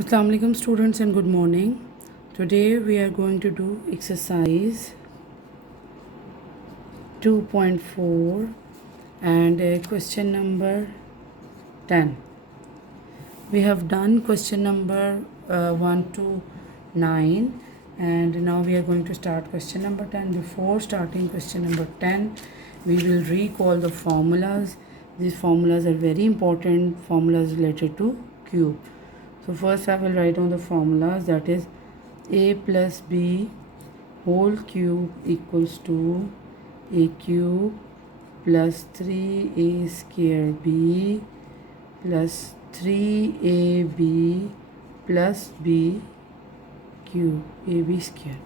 Assalamu alaikum students and good morning. Today we are going to do exercise 2.4 and question number 10. We have done question number 1 to 9 and now we are going to start question number 10. Before starting question number 10, we will recall the formulas. These formulas are very important, formulas related to cube. So first I will write down the formulas, that is a plus b whole cube equals to a cube plus 3a square b plus 3ab plus b cube, ab square.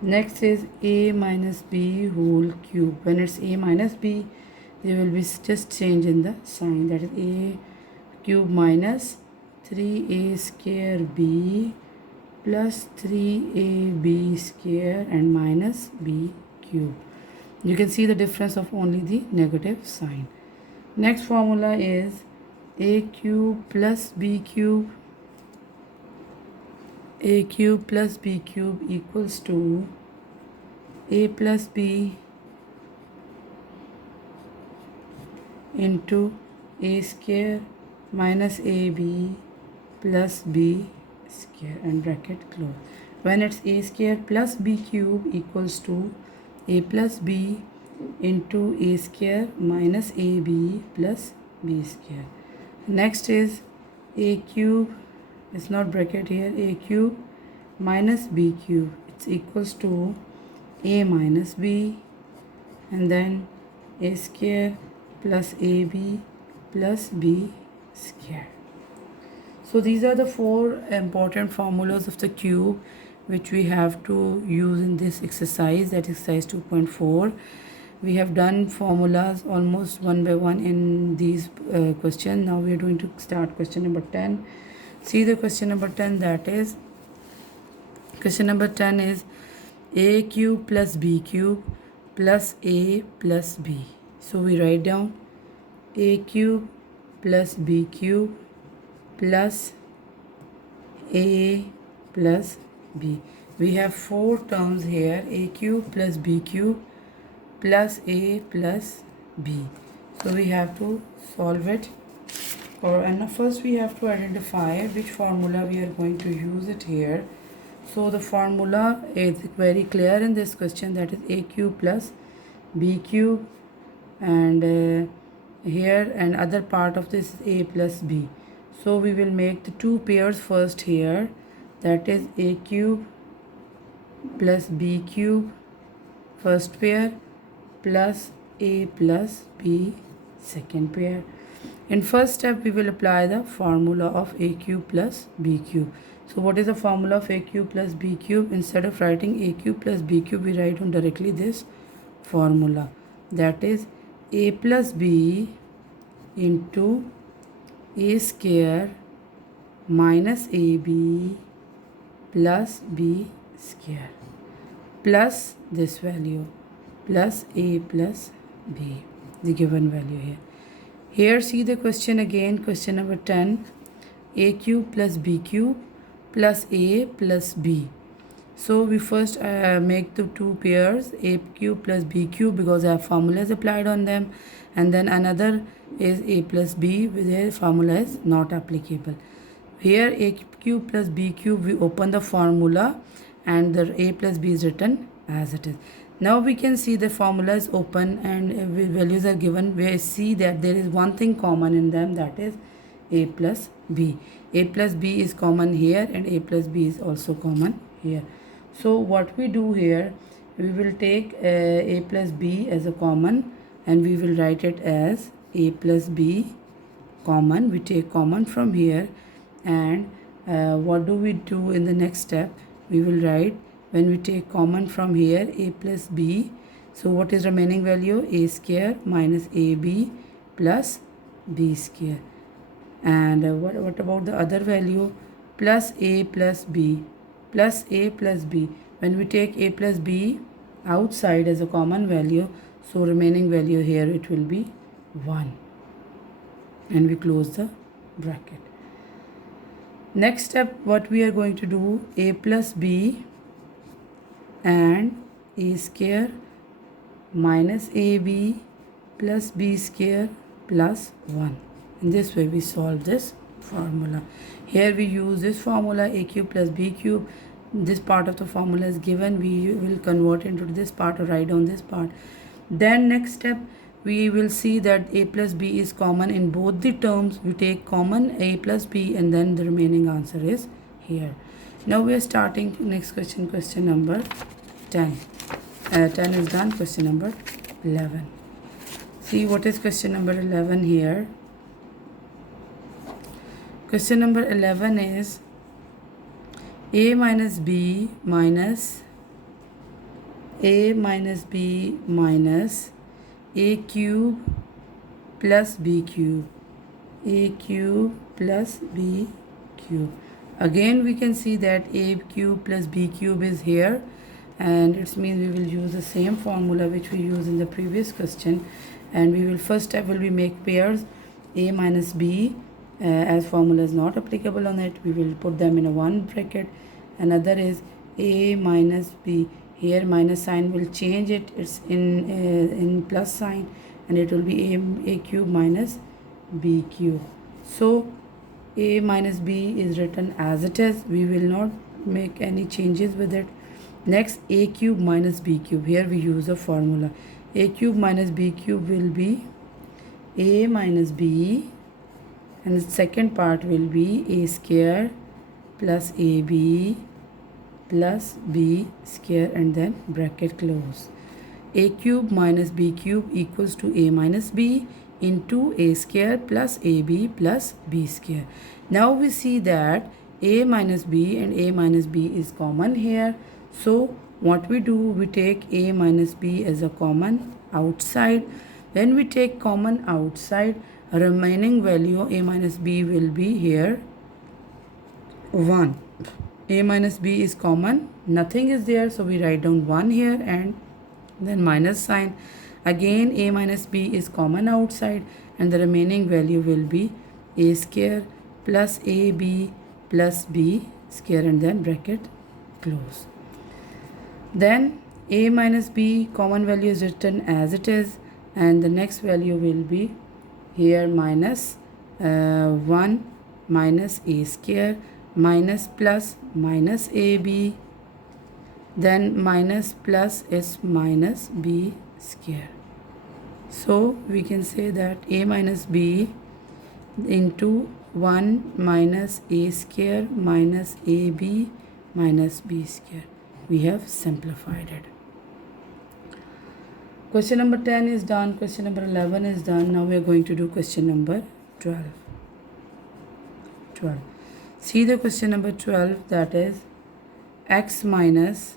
Next is a minus b whole cube. When it's a minus b, there will be just change in the sign, that is a cube minus 3a square b plus 3ab square and minus b cube. You can see the difference of only the negative sign. Next formula is a cube plus b cube. A cube plus b cube equals to a plus b into a square minus ab plus b square and bracket close. When it's a square plus b cube equals to a plus b into a square minus ab plus b square. Next is a cube, it's not bracket here, a cube minus b cube, it's equals to a minus b and then a square plus ab plus b square. So these are the four important formulas of the cube which we have to use in this exercise, that is exercise 2.4. We have done formulas almost one by one in these questions. Now we are going to start question number 10. See the question number 10, that is question number 10 is a cube plus b cube plus a plus b. So we write down a cube plus b cube plus a plus b. We have four terms here, a cube plus b cube plus a plus b. So we have to solve it, and first we have to identify which formula we are going to use it here. So the formula is very clear in this question, that is a cube plus b cube, and here and other part of this is a plus b. So we will make the two pairs first here, that is a cube plus b cube first pair plus a plus b second pair. In first step we will apply the formula of a cube plus b cube. So what is the formula of a cube plus b cube? Instead of writing a cube plus b cube, we write down directly this formula, that is a plus b into a square minus ab plus b square plus this value plus a plus b, the given value here. Here see the question again, question number 10, a cube plus b cube plus a plus b. So we first make the two pairs, a cube plus b cube, because our formula is applied on them, and then another is a plus b where the formula is not applicable. Here a cube plus b cube, we open the formula and the a plus b is written as it is. Now we can see the formula is open and values are given. We see that there is one thing common in them, that is a plus b. A plus b is common here and a plus b is also common here. So what we do here, we will take a plus b as a common and we will write it as a plus b common. We take common from here, and what do we do in the next step? We will write, when we take common from here, a plus b. So what is remaining value? A square minus ab plus b square. And what about the other value? Plus a plus b plus a plus b. When we take a plus b outside as a common value, so remaining value here it will be 1, and we close the bracket. Next step, what we are going to do, a plus b and a square minus ab plus b square plus 1. In this way we solve this formula. Here we use this formula, a cube plus b cube. This part of the formula is given, we will convert into this part or write down this part. Then next step, we will see that a plus b is common in both the terms. We take common a plus b and then the remaining answer is here. Now we are starting next question, question number 10. 10 is done. Question number 11. See what is question number 11 here. Question number 11 is a minus b minus a minus b minus a cube plus b cube, a cube plus b cube. Again we can see that a cube plus b cube is here, and it means we will use the same formula which we used in the previous question, and we will first step will be make pairs a minus b. As formula is not applicable on it, we will put them in a one bracket. Another is a minus b. Here minus sign will change it, it's in plus sign, and it will be a cube minus b cube. So a minus b is written as it is, we will not make any changes with it. Next, a cube minus b cube. Here we use a formula, a cube minus b cube will be a minus b, and the second part will be a square plus ab plus b square and then bracket close. A cube minus b cube equals to a minus b into a square plus ab plus b square. Now we see that a minus b and a minus b is common here. So what we do, we take a minus b as a common outside. When we take common outside, remaining value a minus b will be here 1. A minus b is common, nothing is there, so we write down 1 here and then minus sign. Again a minus b is common outside, and the remaining value will be a square plus ab plus b square and then bracket close. Then a minus b common value is written as it is, and the next value will be here minus 1 minus a square minus plus minus ab, then minus plus is minus b square. So we can say that a minus b into 1 minus a square minus ab minus b square. We have simplified it. Question number 10 is done. Question number 11 is done. Now we are going to do question number 12. See the question number 12, that is x minus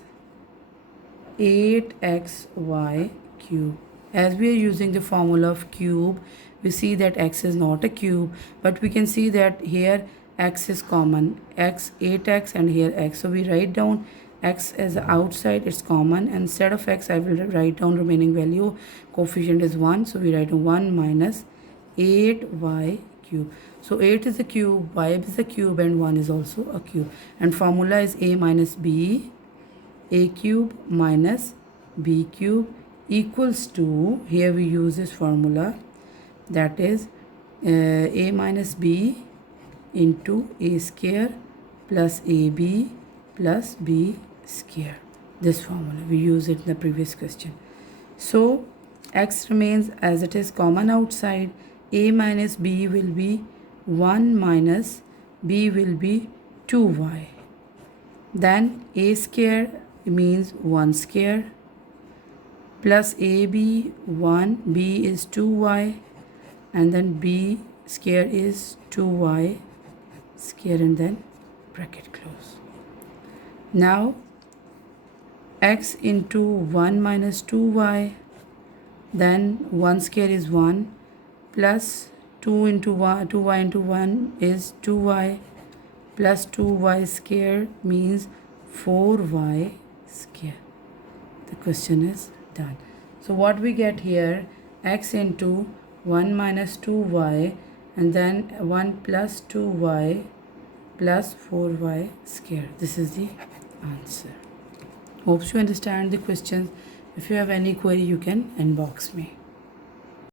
8xy cube. As we are using the formula of cube, we see that x is not a cube, but we can see that here x is common, x 8x and here x. So we write down x as outside, it's common, and instead of x I will write down remaining value, coefficient is 1, so we write 1 minus 8y cube. So 8 is a cube, y is a cube, and 1 is also a cube, and formula is a minus b, a cube minus b cube equals to, here we use this formula, that is a minus b into a square plus ab plus b square. This formula we use it in the previous question. So x remains as it is, common outside. A minus b will be 1 minus b will be 2y. Then a square means 1 square plus ab 1, b is 2y, and then b square is 2y square and then bracket close. Now x into 1 minus 2y, then 1 square is 1 plus 2 into 1, 2y into 1 is 2y plus 2y square means 4y square. The question is done. So what we get here, x into 1 minus 2y and then 1 plus 2y plus 4y square. This is the answer. Hope you understand the questions. If you have any query, you can inbox me.